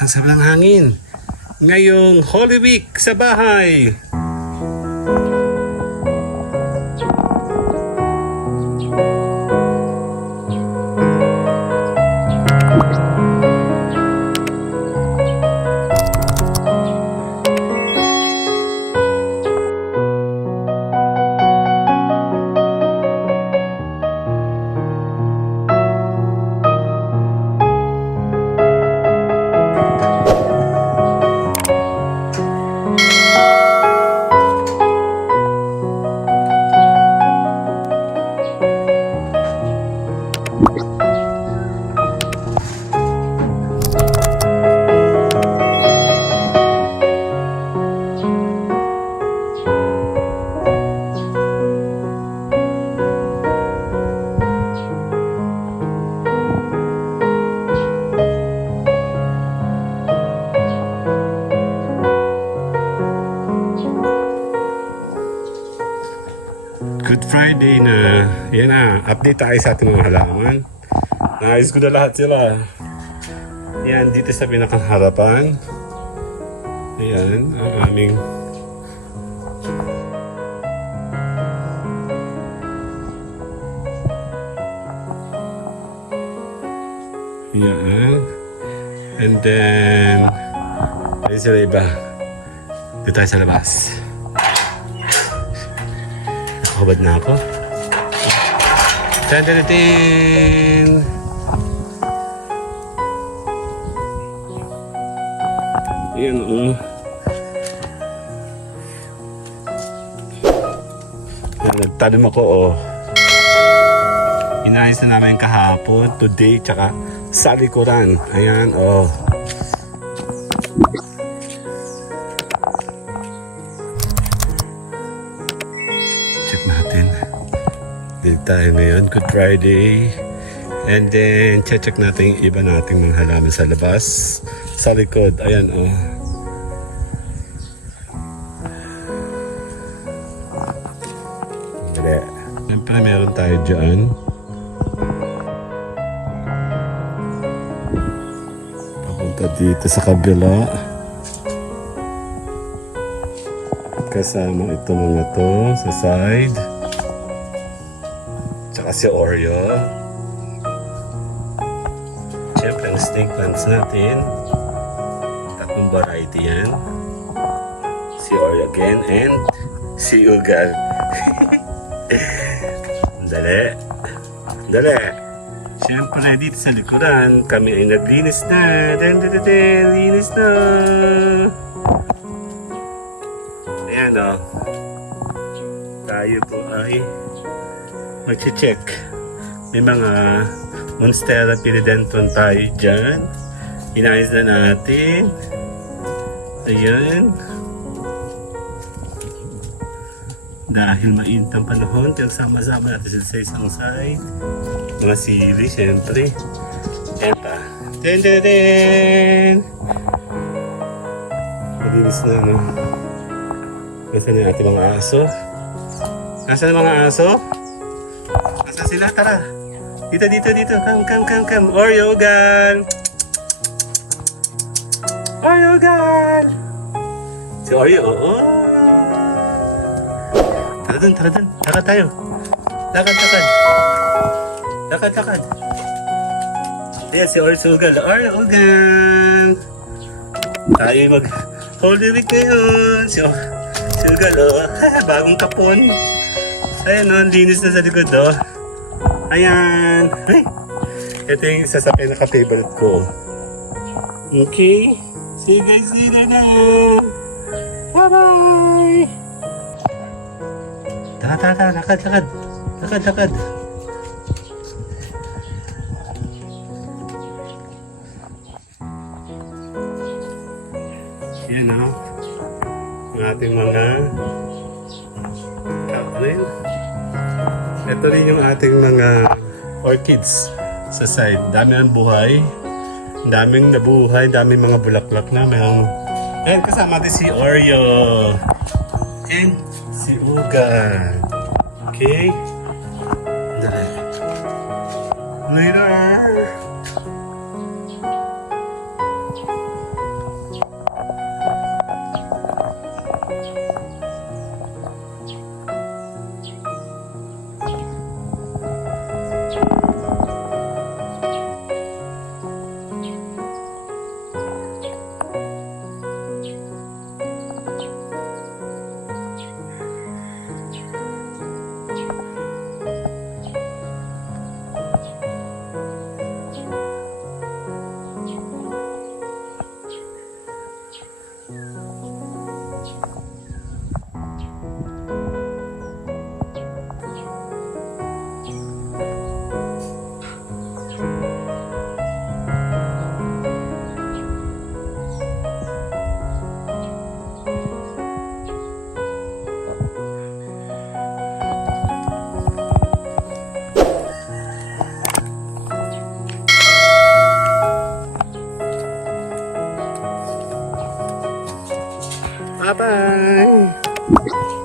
Ang sablang hangin. Ngayong Holy Week sa bahay. Good Friday na. Yan na. Update tayo sa ating mga halaman. Naayos ko na lahat sila. Yan, dito sa pinakaharapan. Ayan, ang aming yan. And then ayun sila iba. Dito tayo sa labas. Nakahubad na ako. Tadadating! Ayan o. Nagtanim ako o. Inayos na namin kahapon, today, tsaka sa likuran. Ayan o. Check natin. Dito tayo ngayon, Good Friday. And then, check natin yung iba nating mga halaman sa labas. Sa likod, ayan o. Siyempre meron tayo dyan. Papunta dito sa kabila. Kasama ito mga to sa side. Tsaka si Oreo. Siyempre ang snake plants natin. Tatlong variety yan. Si Oreo again and si Ugal. Dali. Dali. Siyempre dito sa likuran, kami ay naglinis na. Linis na. Ayan o. Tayo po ay mag-check. May mga Monstera Philodendron tayo dyan. Inayos na natin. Ayan. Dahil mainit ang panahon, sama-sama natin sa isang side. Mga sili, syempre. Ayan pa. Den! Malinis na, no? Nasaan yung ating mga aso? Nasaan ang mga aso? Nasaan sila? Tara! Dito! Come! Oreo Ugal! Oreo Ugal! Si Oreo, oo! Tara dun. Lakad tayo. Lakad. Ayan, si Oreo Ugal. Tayo mag Holy Week ngayon. Si Ugal, oh. Bagong kapon. Ayan, oh. Linis na sa likod, oh. Ayan. Ay. Ito yung isa sa pinaka-favorite ko. Okay. See you guys later na. Bye-bye. Tara, lakad. Yan o. Ang ating mga ano yun? Ito rin yung ating mga orchids sa side. Dami ang buhay. Daming nabuhay. Daming mga bulaklak na. Ayan, kasama natin si Oreo. And si Ugal. Okay? Dali. Later! Bye-bye!